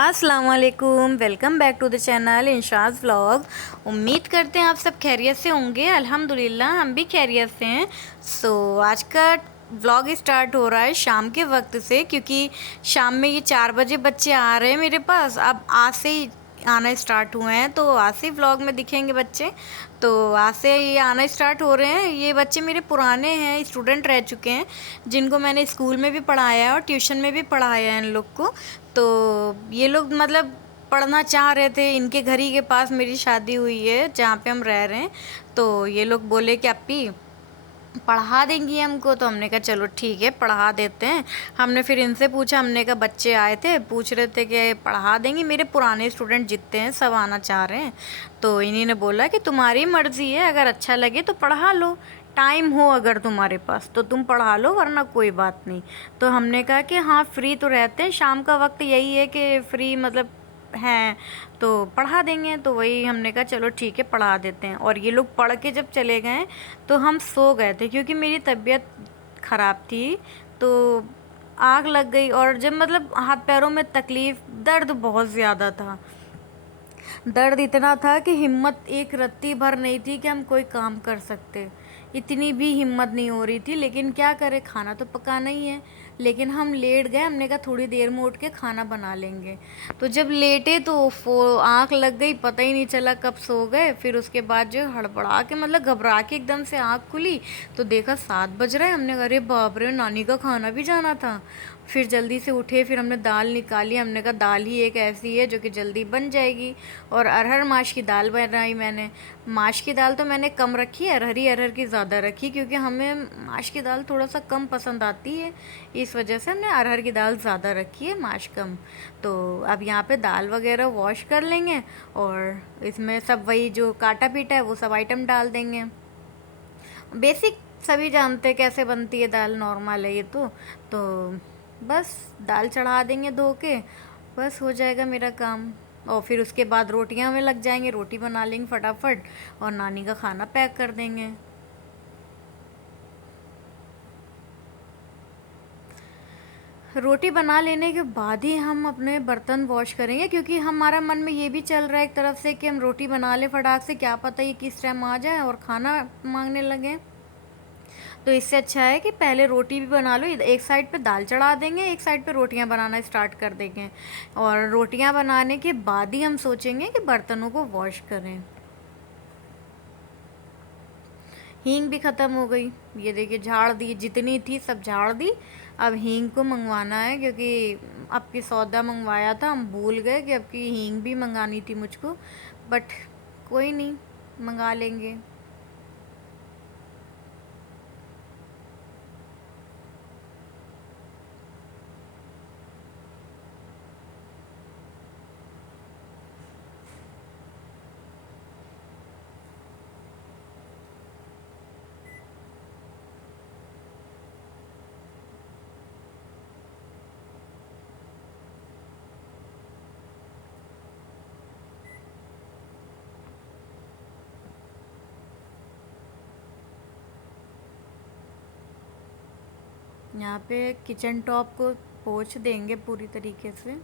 अस्सलाम वालेकुम, welcome back to the channel इंशाज व्लॉग। उम्मीद करते हैं आप सब खैरियत से होंगे। अल्हम्दुलिल्लाह हम भी खैरियत से हैं। आज का व्लॉग स्टार्ट हो रहा है शाम के वक्त से, क्योंकि शाम में ये 4 बजे बच्चे आ रहे हैं मेरे पास। अब आज से ही आना स्टार्ट हुए हैं, तो आज से व्लॉग में दिखेंगे बच्चे। तो आज से ये आना स्टार्ट हो रहे हैं। ये बच्चे मेरे पुराने हैं, स्टूडेंट रह चुके हैं, जिनको मैंने स्कूल में भी पढ़ाया है और ट्यूशन में भी पढ़ाया है इन लोग को। तो ये लोग मतलब पढ़ना चाह रहे थे। इनके घर ही के पास मेरी शादी हुई है जहाँ पे हम रह रहे हैं। तो ये लोग बोले कि अप्पी पढ़ा देंगी हमको, तो हमने कहा चलो ठीक है पढ़ा देते हैं। हमने फिर इनसे पूछा, हमने कहा बच्चे आए थे पूछ रहे थे कि पढ़ा देंगी। मेरे पुराने स्टूडेंट जितने हैं सब आना चाह रहे हैं। तो इन्हीं ने बोला कि तुम्हारी मर्ज़ी है, अगर अच्छा लगे तो पढ़ा लो, टाइम हो अगर तुम्हारे पास तो तुम पढ़ा लो, वरना कोई बात नहीं। तो हमने कहा कि हाँ फ्री तो रहते हैं, शाम का वक्त यही है कि फ्री मतलब हैं, तो पढ़ा देंगे। तो वही हमने कहा चलो ठीक है पढ़ा देते हैं। और ये लोग पढ़ के जब चले गए तो हम सो गए थे, क्योंकि मेरी तबीयत ख़राब थी। तो आग लग गई, और जब मतलब हाथ पैरों में तकलीफ़, दर्द बहुत ज़्यादा था। दर्द इतना था कि हिम्मत एक रत्ती भर नहीं थी कि हम कोई काम कर सकते। इतनी भी हिम्मत नहीं हो रही थी, लेकिन क्या करें, खाना तो पकाना ही है। लेकिन हम लेट गए, हमने कहा थोड़ी देर में उठ के खाना बना लेंगे। तो जब लेटे तो आँख लग गई, पता ही नहीं चला कब सो गए। फिर उसके बाद जो हड़बड़ा के मतलब घबरा के एकदम से आँख खुली तो देखा 7 बज रहे हैं। हमने कहा अरे बाप रे, नानी का खाना भी जाना था। फिर जल्दी से उठे, फिर हमने दाल निकाली। हमने कहा दाल ही एक ऐसी है जो कि जल्दी बन जाएगी। और अरहर माश की दाल बनाई मैंने। माश की दाल तो मैंने कम रखी है, अरहर की ज़्यादा रखी, क्योंकि हमें माश की दाल थोड़ा सा कम पसंद आती है, इस वजह से हमने अरहर की दाल ज़्यादा रखी है, माश कम। तो अब यहाँ पे दाल वगैरह वॉश कर लेंगे, और इसमें सब वही जो काटा पीटा है वो सब आइटम डाल देंगे। बेसिक सभी जानते हैं कैसे बनती है दाल, नॉर्मल है ये तो बस दाल चढ़ा देंगे धो के, बस हो जाएगा मेरा काम। और फिर उसके बाद रोटियां में लग जाएंगे, रोटी बना लेंगे फटाफट और नानी का खाना पैक कर देंगे। रोटी बना लेने के बाद ही हम अपने बर्तन वॉश करेंगे, क्योंकि हमारा मन में ये भी चल रहा है एक तरफ से कि हम रोटी बना लें फटाक से, क्या पता ये किस टाइम आ जाए और खाना मांगने लगे। तो इससे अच्छा है कि पहले रोटी भी बना लो, एक साइड पे दाल चढ़ा देंगे, एक साइड पे रोटियां बनाना स्टार्ट कर देंगे। और रोटियां बनाने के बाद ही हम सोचेंगे कि बर्तनों को वॉश करें। हींग भी ख़त्म हो गई, ये देखिए झाड़ दी, जितनी थी सब झाड़ दी। अब हींग को मंगवाना है, क्योंकि अब की सौदा मंगवाया था, हम भूल गए कि अब की हींग भी मंगानी थी मुझको। बट कोई नहीं, मंगा लेंगे। यहाँ पे किचन टॉप को पोंछ देंगे पूरी तरीके से।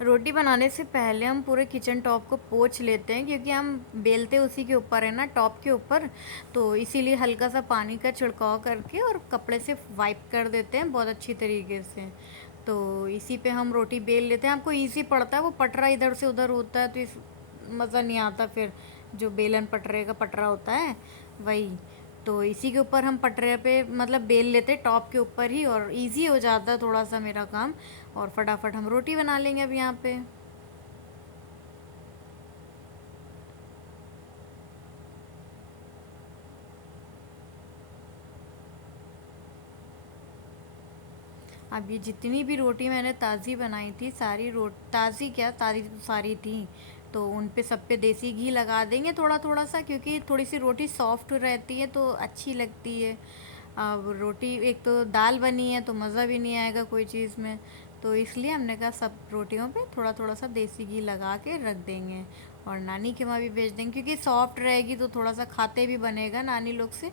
रोटी बनाने से पहले हम पूरे किचन टॉप को पोंछ लेते हैं, क्योंकि हम बेलते उसी के ऊपर है ना, टॉप के ऊपर। तो इसीलिए हल्का सा पानी का छिड़काव करके और कपड़े से वाइप कर देते हैं बहुत अच्छी तरीके से। तो इसी पे हम रोटी बेल लेते हैं। हमको इजी पड़ता है, वो पटरा इधर से उधर होता है तो इस मज़ा नहीं आता फिर। जो बेलन पटरे का पटरा होता है वही, तो इसी के ऊपर हम पटरे पे मतलब बेल लेते टॉप के ऊपर ही, और इजी हो जाता है थोड़ा सा मेरा काम। और फटाफट हम रोटी बना लेंगे अब यहाँ पे। अब ये जितनी भी रोटी मैंने ताज़ी बनाई थी, सारी ताज़ी क्या, ताज़ी तो सारी थी। तो उन पे सब पे देसी घी लगा देंगे थोड़ा थोड़ा सा, क्योंकि थोड़ी सी रोटी सॉफ्ट रहती है तो अच्छी लगती है। अब रोटी एक तो दाल बनी है तो मज़ा भी नहीं आएगा कोई चीज़ में। तो इसलिए हमने कहा सब रोटियों पे थोड़ा थोड़ा सा देसी घी लगा के रख देंगे, और नानी के वहाँ भी भेज देंगे, क्योंकि सॉफ्ट रहेगी तो थोड़ा सा खाते भी बनेगा नानी लोग से।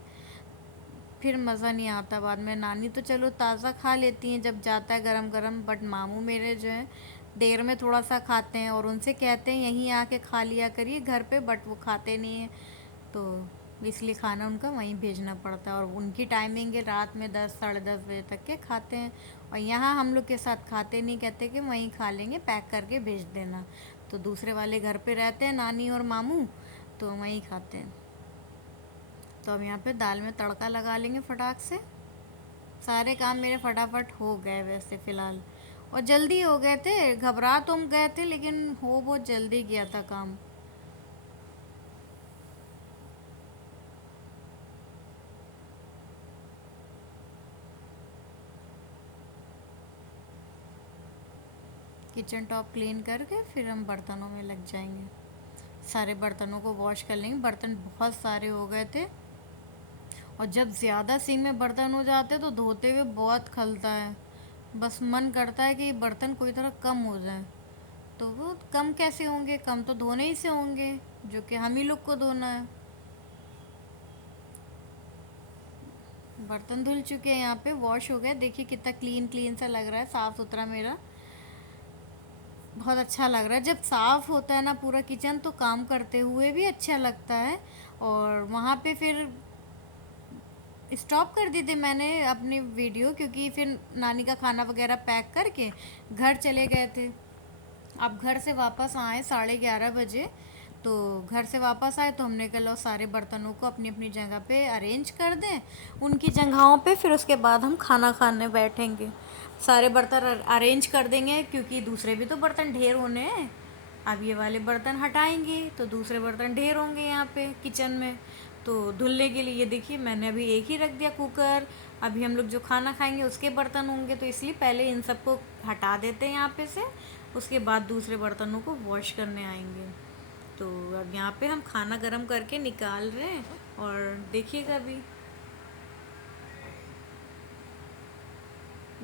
फिर मज़ा नहीं आता बाद में। नानी तो चलो ताज़ा खा लेती हैं जब जाता है गरम गरम, बट मामू मेरे जो हैं देर में थोड़ा सा खाते हैं और उनसे कहते हैं यहीं आके खा लिया करिए घर पे, बट वो खाते नहीं हैं, तो इसलिए खाना उनका वहीं भेजना पड़ता है। और उनकी टाइमिंग है रात में 10 साढ़े 10 बजे तक के खाते हैं, और यहाँ हम लोग के साथ खाते नहीं, कहते कि वहीं खा लेंगे, पैक करके भेज देना। तो दूसरे वाले घर पे रहते हैं नानी और मामू, तो वहीं खाते हैं। तो अब यहाँ पे दाल में तड़का लगा लेंगे फटाक से। सारे काम मेरे फटाफट हो गए वैसे फ़िलहाल, और जल्दी हो गए थे, घबरा तो हम गए थे लेकिन हो बहुत जल्दी गया था काम। किचन टॉप क्लीन करके फिर हम बर्तनों में लग जाएंगे। सारे बर्तनों को वॉश कर लेंगे, बर्तन बहुत सारे हो गए थे, और जब ज़्यादा सिंक में बर्तन हो जाते तो धोते हुए बहुत खलता है। बस मन करता है कि बर्तन कोई तरह कम हो जाए। तो वो कम कैसे होंगे, कम तो धोने ही से होंगे, जो कि हम ही लोग को धोना है। बर्तन धुल चुके हैं, यहाँ पे वॉश हो गए, देखिए कितना क्लीन क्लीन सा लग रहा है, साफ़ सुथरा मेरा बहुत अच्छा लग रहा है। जब साफ़ होता है ना पूरा किचन तो काम करते हुए भी अच्छा लगता है। और वहाँ पे फिर स्टॉप कर दी थी मैंने अपनी वीडियो, क्योंकि फिर नानी का खाना वगैरह पैक करके घर चले गए थे। अब घर से वापस आए 11:30 बजे, तो घर से वापस आए तो हमने कहा लो सारे बर्तनों को अपनी अपनी जगह पे अरेंज कर दें उनकी जगहों पे, फिर उसके बाद हम खाना खाने बैठेंगे। सारे बर्तन अरेंज कर देंगे, क्योंकि दूसरे भी तो बर्तन ढेर होने हैं। अब ये वाले बर्तन हटाएंगे तो दूसरे बर्तन ढेर होंगे यहाँ पे किचन में, तो धुलने के लिए ये देखिए मैंने अभी एक ही रख दिया कुकर। अभी हम लोग जो खाना खाएंगे उसके बर्तन होंगे, तो इसलिए पहले इन सबको हटा देते हैं यहाँ पे से, उसके बाद दूसरे बर्तनों को वॉश करने आएंगे। तो अब यहाँ पे हम खाना गरम करके निकाल रहे हैं, और देखिएगा अभी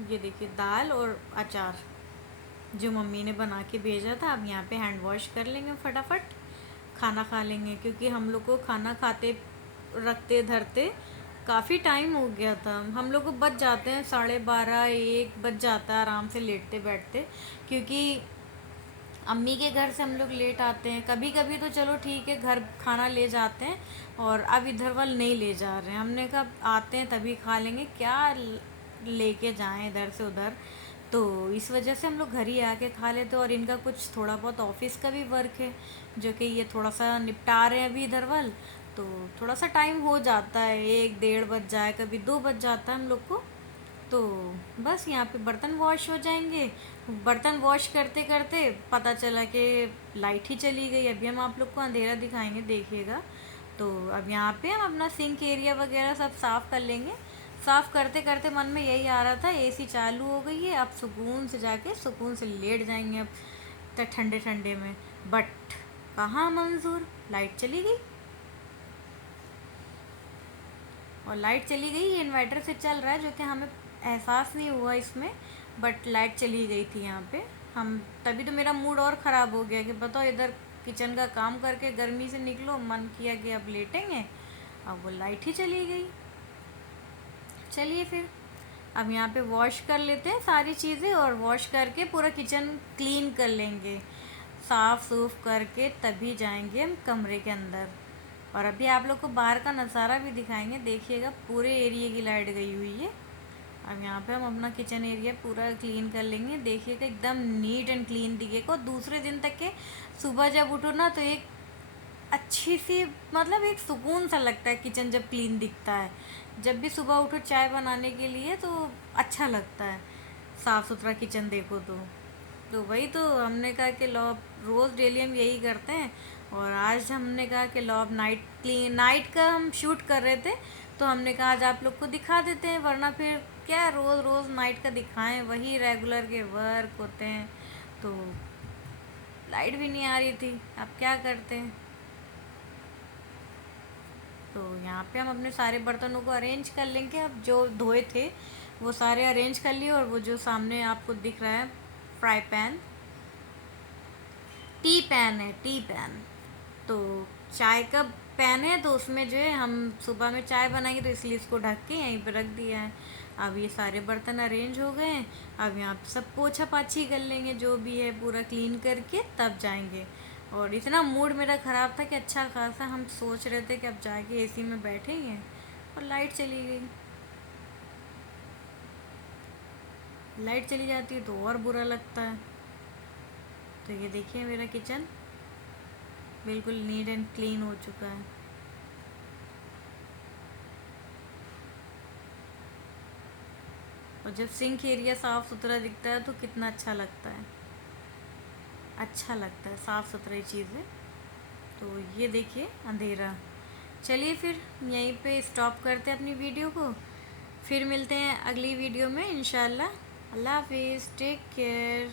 ये देखिए दाल और अचार जो मम्मी ने बना के भेजा था। अब यहाँ पे हैंड वॉश कर लेंगे फटाफट, खाना खा लेंगे, क्योंकि हम लोग को खाना खाते रखते धरते काफ़ी टाइम हो गया था। हम लोग को बच जाते हैं 12:30 1 बज जाता है आराम से लेटते बैठते, क्योंकि अम्मी के घर से हम लोग लेट आते हैं। कभी कभी तो चलो ठीक है घर खाना ले जाते हैं, और अब इधर वाल नहीं ले जा रहे हैं। हमने कहा आते हैं तभी खा लेंगे, क्या लेके जाएं इधर से उधर। तो इस वजह से हम लोग घर ही आके खा लेते हैं। और इनका कुछ थोड़ा बहुत ऑफिस का भी वर्क है, जो कि ये थोड़ा सा निपटा रहे हैं अभी इधर वाल, तो थोड़ा सा टाइम हो जाता है, 1 1:30 बज जाए, कभी 2 बज जाता है हम लोग को। तो बस यहाँ पे बर्तन वॉश हो जाएंगे। बर्तन वॉश करते करते पता चला कि लाइट ही चली गई। अभी हम आप लोग को अंधेरा दिखाएंगे, देखिएगा। तो अब यहाँ पे हम अपना सिंक एरिया वगैरह सब साफ़ कर लेंगे। साफ़ करते करते मन में यही आ रहा था एसी चालू हो गई है, अब सुकून से जाके सुकून से लेट जाएंगे अब तक ठंडे ठंडे में। बट कहाँ मंजूर, लाइट चली गई। और लाइट चली गई, ये इन्वर्टर से चल रहा है, जो कि हमें एहसास नहीं हुआ इसमें, बट लाइट चली गई थी यहाँ पे। हम तभी तो मेरा मूड और ख़राब हो गया कि बताओ इधर किचन का काम करके गर्मी से निकलो, मन किया कि अब लेटेंगे, अब वो लाइट ही चली गई। चलिए फिर अब यहाँ पे वॉश कर लेते हैं सारी चीज़ें, और वॉश करके पूरा किचन क्लीन कर लेंगे, साफ़ सूफ करके तभी जाएंगे हम कमरे के अंदर। और अभी आप लोग को बाहर का नज़ारा भी दिखाएंगे, देखिएगा पूरे एरिया की लाइट गई हुई है। अब यहाँ पे हम अपना किचन एरिया पूरा क्लीन कर लेंगे, देखिएगा एकदम नीट एंड क्लीन दिखेगा। और दूसरे दिन तक के सुबह जब उठो ना तो एक अच्छी सी मतलब एक सुकून सा लगता है किचन जब क्लीन दिखता है। जब भी सुबह उठो चाय बनाने के लिए तो अच्छा लगता है, साफ़ सुथरा किचन देखो तो वही तो हमने कहा कि लो रोज़ डेली हम यही करते हैं। और आज हमने कहा कि लो अब नाइट का हम शूट कर रहे थे, तो हमने कहा आज आप लोग को दिखा देते हैं, वरना फिर क्या रोज़ रोज़ नाइट का दिखाएं, वही रेगुलर के वर्क होते हैं। तो लाइट भी नहीं आ रही थी, अब क्या करते हैं। तो यहाँ पे हम अपने सारे बर्तनों को अरेंज कर लेंगे। अब जो धोए थे वो सारे अरेंज कर लिए, और वो जो सामने आपको दिख रहा है फ्राई पैन, टी पैन है, टी पैन, तो चाय का पैन है, तो उसमें जो है हम सुबह में चाय बनाएंगे, तो इसलिए इसको ढक के यहीं पे रख दिया है। अब ये सारे बर्तन अरेंज हो गए हैं। अब यहाँ सब पोछा पाछी कर लेंगे, जो भी है पूरा क्लीन करके तब जाएंगे। और इतना मूड मेरा ख़राब था कि अच्छा खासा हम सोच रहे थे कि अब जाके एसी में बैठेंगे, और लाइट चली गई। लाइट चली जाती है तो और बुरा लगता है। तो ये देखिए मेरा किचन बिल्कुल नीट एंड क्लीन हो चुका है। और जब सिंक एरिया साफ़ सुथरा दिखता है तो कितना अच्छा लगता है, अच्छा लगता है साफ़ सुथरी चीज़ें। तो ये देखिए अंधेरा। चलिए फिर यहीं पे स्टॉप करते हैं अपनी वीडियो को, फिर मिलते हैं अगली वीडियो में इंशाल्लाह। अल्लाह हाफिज़, टेक केयर।